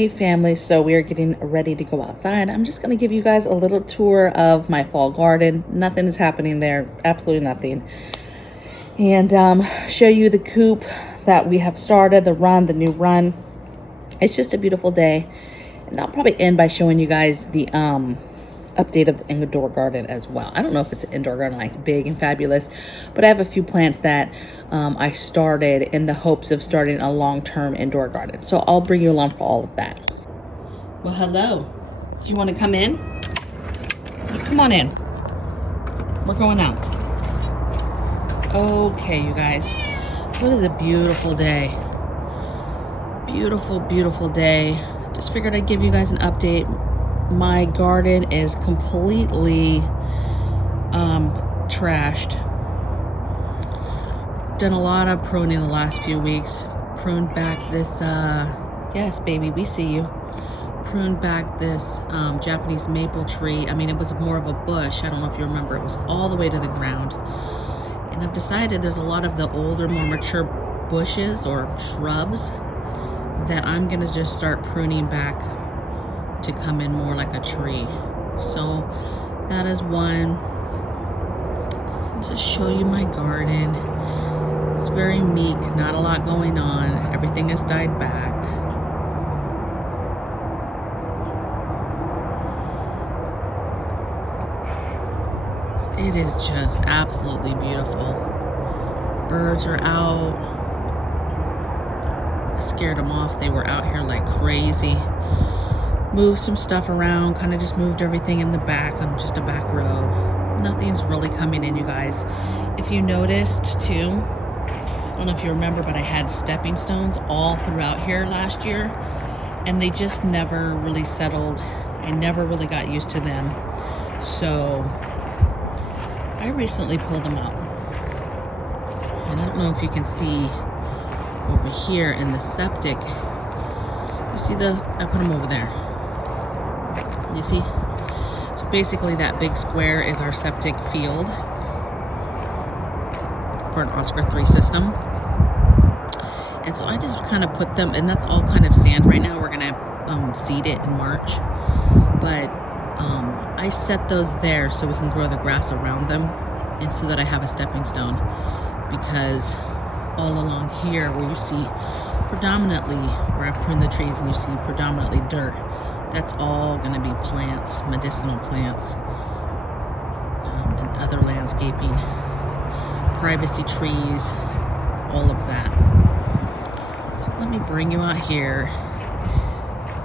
Hey family, so we are getting ready to go outside. I'm just going to give you guys a little tour of my fall garden. Nothing is happening there, absolutely nothing. And show you the coop that we have started, the new run. It's just a beautiful day. And I'll probably end by showing you guys the update of the indoor garden as well. I don't know if it's an indoor garden like big and fabulous, but I have a few plants that I started in the hopes of starting a long-term indoor garden. So I'll bring you along for all of that. Well, hello. Do you want to come in? Come on in. We're going out. Okay, you guys. So it is a beautiful day. Beautiful, beautiful day. Just figured I'd give you guys an update. My garden is completely trashed. Done a lot of pruning the last few weeks. Pruned back this, yes baby, we see you. Pruned back this Japanese maple tree. I mean, it was more of a bush. I don't know if you remember. It was all the way to the ground. And I've decided there's a lot of the older, more mature bushes or shrubs that I'm gonna just start pruning back to come in more like a tree. So that is one. I'll just show you my garden. It's very meek, not a lot going on. Everything has died back. It is just absolutely beautiful. Birds are out. I scared them off. They were out here like crazy. Moved some stuff around, kind of just moved everything in the back on just a back row. Nothing's really coming in, you guys. If you noticed too, I don't know if you remember, but I had stepping stones all throughout here last year, and they just never really settled. I never really got used to them. So I recently pulled them out. And I don't know if you can see over here in the septic. You see I put them over there. You see? So basically that big square is our septic field for an Oscar 3 system. And so I just kind of put them, and that's all kind of sand right now. We're gonna seed it in March. But I set those there so we can grow the grass around them, and so that I have a stepping stone. Because all along here where you see predominantly, where I've pruned the trees and you see predominantly dirt, that's all going to be plants, medicinal plants, and other landscaping, privacy trees, all of that. So let me bring you out here.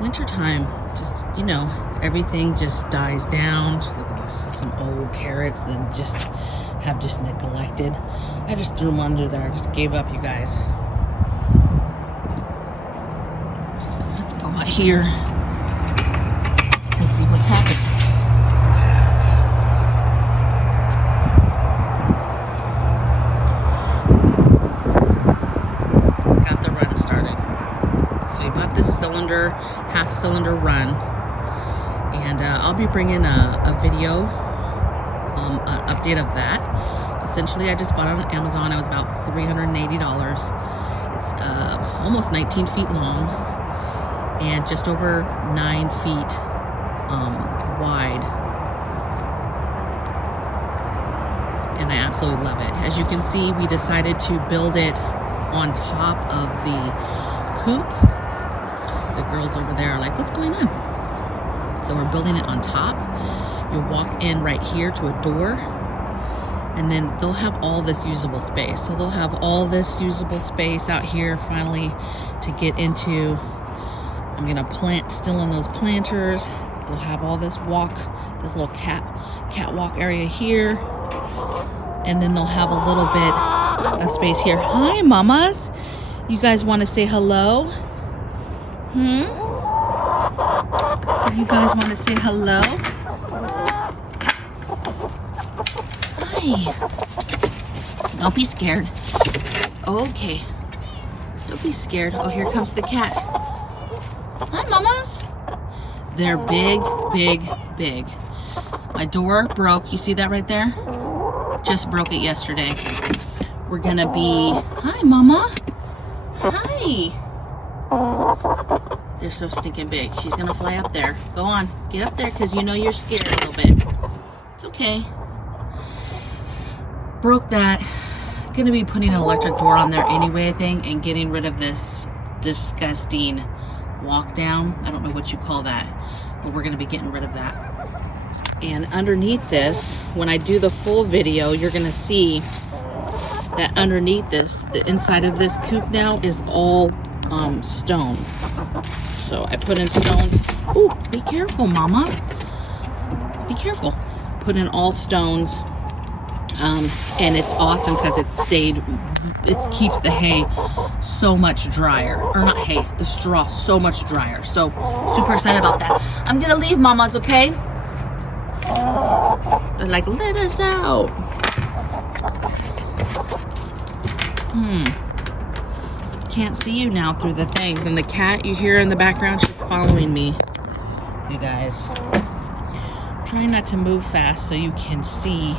Wintertime, just, you know, everything just dies down. Look at this, some old carrots that have just neglected. I just threw them under there. I just gave up, you guys. Let's go out here and see what's happening. Got the run started. So we bought this half cylinder run, and I'll be bringing a video, an update of that. Essentially, I just bought it on Amazon. It was about $380. It's almost 19 feet long and just over 9 feet wide. And I absolutely love it. As you can see, we decided to build it on top of the coop. The girls over there are like, what's going on? So we're building it on top. You walk in right here to a door, and then they'll have all this usable space. So they'll have all this usable space out here finally to get into. I'm gonna plant still in those planters. They'll have all this this little catwalk area here. And then they'll have a little bit of space here. Hi, mamas. You guys wanna say hello? You guys wanna say hello? Hi. Don't be scared. Okay. Don't be scared. Oh, here comes the cat. Hi, mamas. They're big, big, big. My door broke. You see that right there? Just broke it yesterday. We're gonna be... Hi, mama. Hi. They're so stinking big. She's gonna fly up there. Go on, get up there, because you know you're scared a little bit. It's okay. Broke that. Gonna be putting an electric door on there anyway, I think, and getting rid of this disgusting walk down. I don't know what you call that, but we're gonna be getting rid of that. And underneath this, when I do the full video, you're gonna see that underneath this, the inside of this coop now is all stone. So I put in stones. Oh, be careful, Mama. Be careful. Put in all stones. And it's awesome because it keeps the hay so much drier. Or not hay, the straw so much drier. So super excited about that. I'm gonna leave, Mamas, okay? They're like, let us out. Can't see you now through the thing. And the cat you hear in the background, she's following me, you guys. Trying not to move fast so you can see.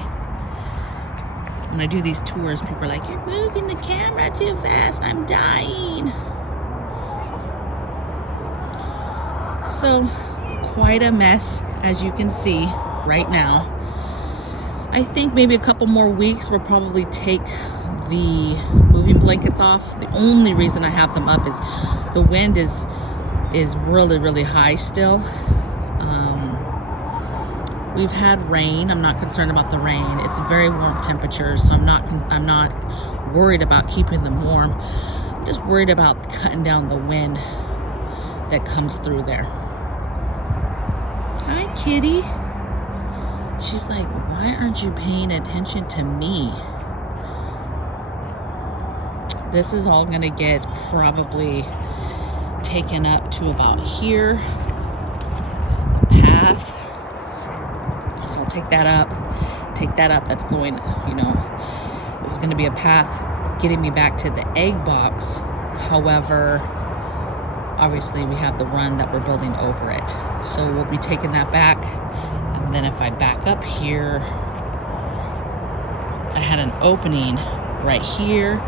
When I do these tours, people are like, you're moving the camera too fast, I'm dying. So, quite a mess, as you can see right now. I think maybe a couple more weeks we'll probably take the moving blankets off. The only reason I have them up is the wind is really, really high still. We've had rain. I'm not concerned about the rain. It's very warm temperatures, so I'm not worried about keeping them warm. I'm just worried about cutting down the wind that comes through there. Hi, kitty. She's like, why aren't you paying attention to me? This is all gonna get probably taken up to about here. The path. So I'll take that up. That's going, you know, it was gonna be a path getting me back to the egg box. However, obviously we have the run that we're building over it. So we'll be taking that back. And then if I back up here, I had an opening right here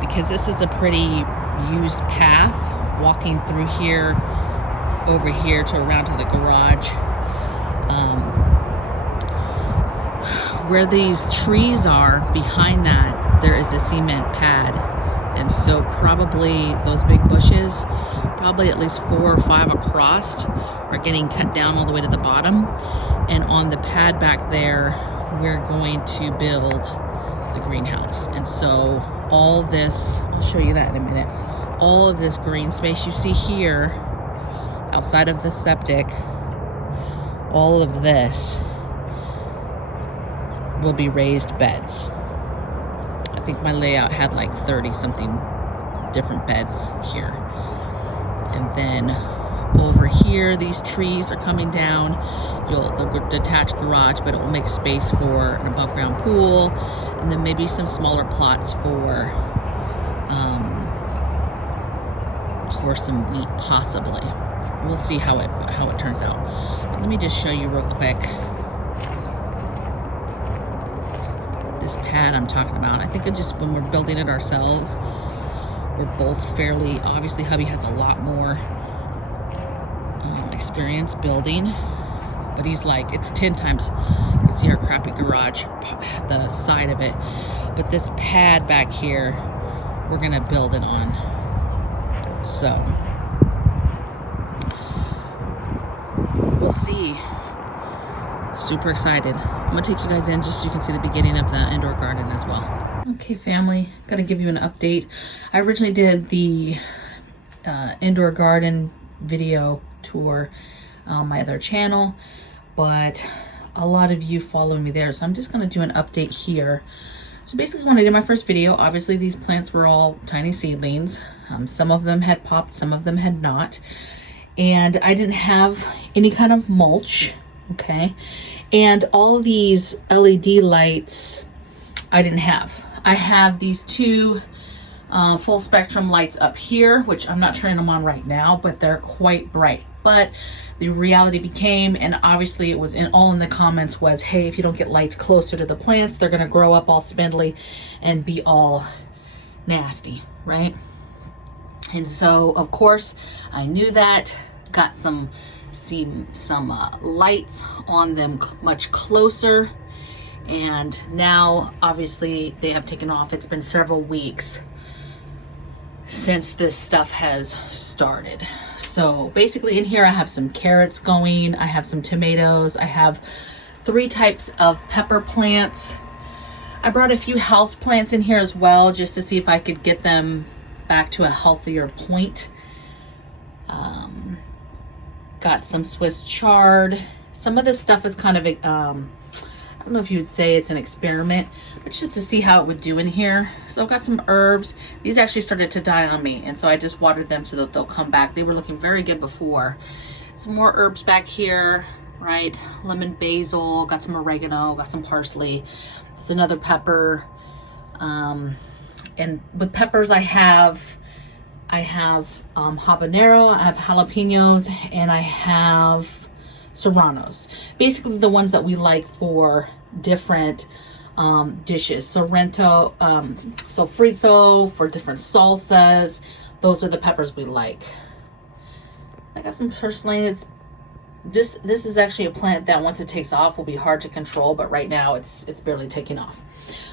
because this is a pretty used path walking through here, over here to around to the garage. Where these trees are behind that, there is a cement pad. And so probably those big bushes, probably at least 4 or 5 across, are getting cut down all the way to the bottom. And on the pad back there, we're going to build the greenhouse. And so all this, I'll show you that in a minute, all of this green space you see here, outside of the septic, all of this will be raised beds. I think my layout had like 30 something different beds here. And then over here, these trees are coming down. The detached garage, but it will make space for an above ground pool, and then maybe some smaller plots for some wheat, possibly. We'll see how it turns out. But let me just show you real quick this pad I'm talking about. I think it just, when we're building it ourselves, we're both fairly, obviously hubby has a lot more experience building, but he's like, it's 10 times, you can see our crappy garage, the side of it, but this pad back here, we're gonna build it on. So we'll see. Super excited. I'm gonna take you guys in just so you can see the beginning of the indoor garden as well. Okay, family, gotta give you an update. I originally did the indoor garden video tour on my other channel, but a lot of you follow me there, so I'm just going to do an update here. So basically, when I did my first video, obviously these plants were all tiny seedlings. Some of them had popped, some of them had not, and I didn't have any kind of mulch, okay? And all these LED lights I didn't have. I have these 2 full spectrum lights up here, which I'm not turning them on right now, but they're quite bright. But the reality became, and obviously it was all in the comments, was, hey, if you don't get lights closer to the plants, they're gonna grow up all spindly and be all nasty, right? And so of course I knew that, got some lights on them much closer, and now obviously they have taken off. It's been several weeks since this stuff has started. So basically in here I have some carrots going, I have some tomatoes, I have 3 types of pepper plants. I brought a few house plants in here as well, just to see if I could get them back to a healthier point. Got some Swiss chard. Some of this stuff is kind of, I don't know if you would say it's an experiment, but just to see how it would do in here. So I've got some herbs. These actually started to die on me, and so I just watered them so that they'll come back. They were looking very good before. Some more herbs back here, right? Lemon basil, got some oregano, got some parsley. There's another pepper. And with peppers I have habanero, I have jalapenos, and I have serranos. Basically the ones that we like for different dishes. Sorrento, sofrito, for different salsas. Those are the peppers we like. I got some purslane. This is actually a plant that once it takes off will be hard to control, but right now it's barely taking off.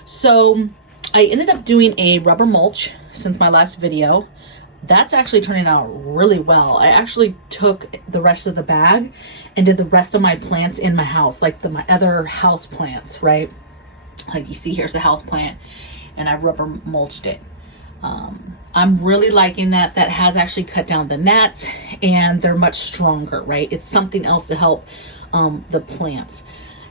So I ended up doing a rubber mulch since my last video. That's actually turning out really well. I actually took the rest of the bag and did the rest of my plants in my house, like my other house plants, right? Like you see, here's the house plant, and I rubber mulched it. I'm really liking that. That has actually cut down the gnats, and they're much stronger, right? It's something else to help the plants.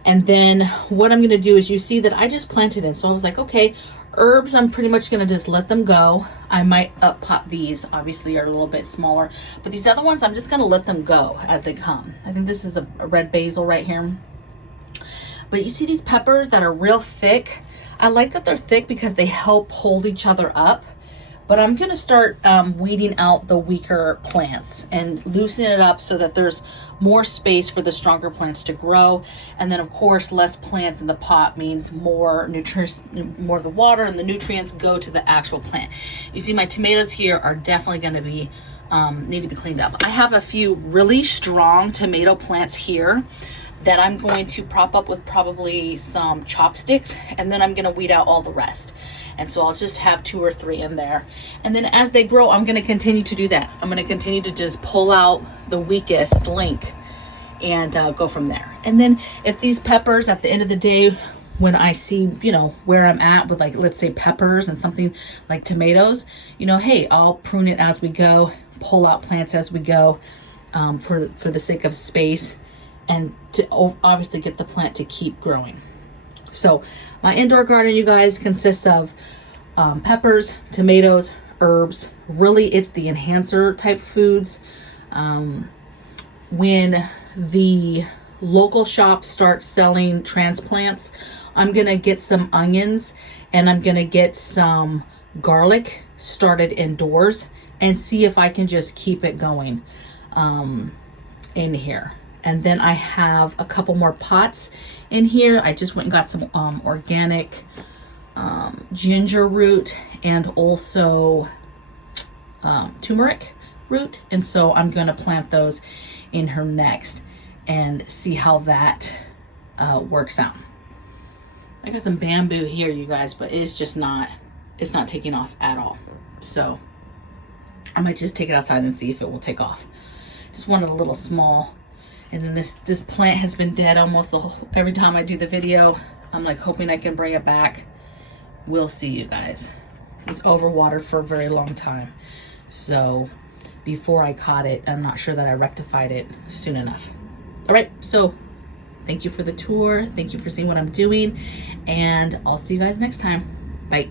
And then what I'm going to do is, you see that I just planted in. So I was like, okay, herbs, I'm pretty much going to just let them go. I might up pot these, obviously are a little bit smaller, but these other ones, I'm just going to let them go as they come. I think this is a red basil right here. But you see these peppers that are real thick? I like that they're thick because they help hold each other up. But I'm going to start weeding out the weaker plants and loosening it up so that there's more space for the stronger plants to grow. And then of course, less plants in the pot means more nutrients, more of the water and the nutrients go to the actual plant. You see my tomatoes here are definitely going to be, need to be cleaned up. I have a few really strong tomato plants here that I'm going to prop up with probably some chopsticks, and then I'm going to weed out all the rest. And so I'll just have 2 or 3 in there. And then as they grow, I'm going to continue to do that. I'm going to continue to just pull out the weakest link and go from there. And then if these peppers at the end of the day, when I see, you know, where I'm at with, like, let's say peppers and something like tomatoes, you know, hey, I'll prune it as we go, pull out plants as we go, for the sake of space, and to obviously get the plant to keep growing. So my indoor garden, you guys, consists of peppers, tomatoes, herbs. Really, it's the enhancer type foods. When the local shop starts selling transplants, I'm gonna get some onions and I'm gonna get some garlic started indoors and see if I can just keep it going in here. And then I have a couple more pots in here. I just went and got some organic ginger root and also turmeric root. And so I'm going to plant those in her next and see how that works out. I got some bamboo here, you guys, but it's just not, it's not taking off at all. So I might just take it outside and see if it will take off. Just wanted a little small. And then this plant has been dead almost every time I do the video. I'm like hoping I can bring it back. We'll see, you guys. It's overwatered for a very long time. So before I caught it, I'm not sure that I rectified it soon enough. All right, so thank you for the tour. Thank you for seeing what I'm doing. And I'll see you guys next time. Bye.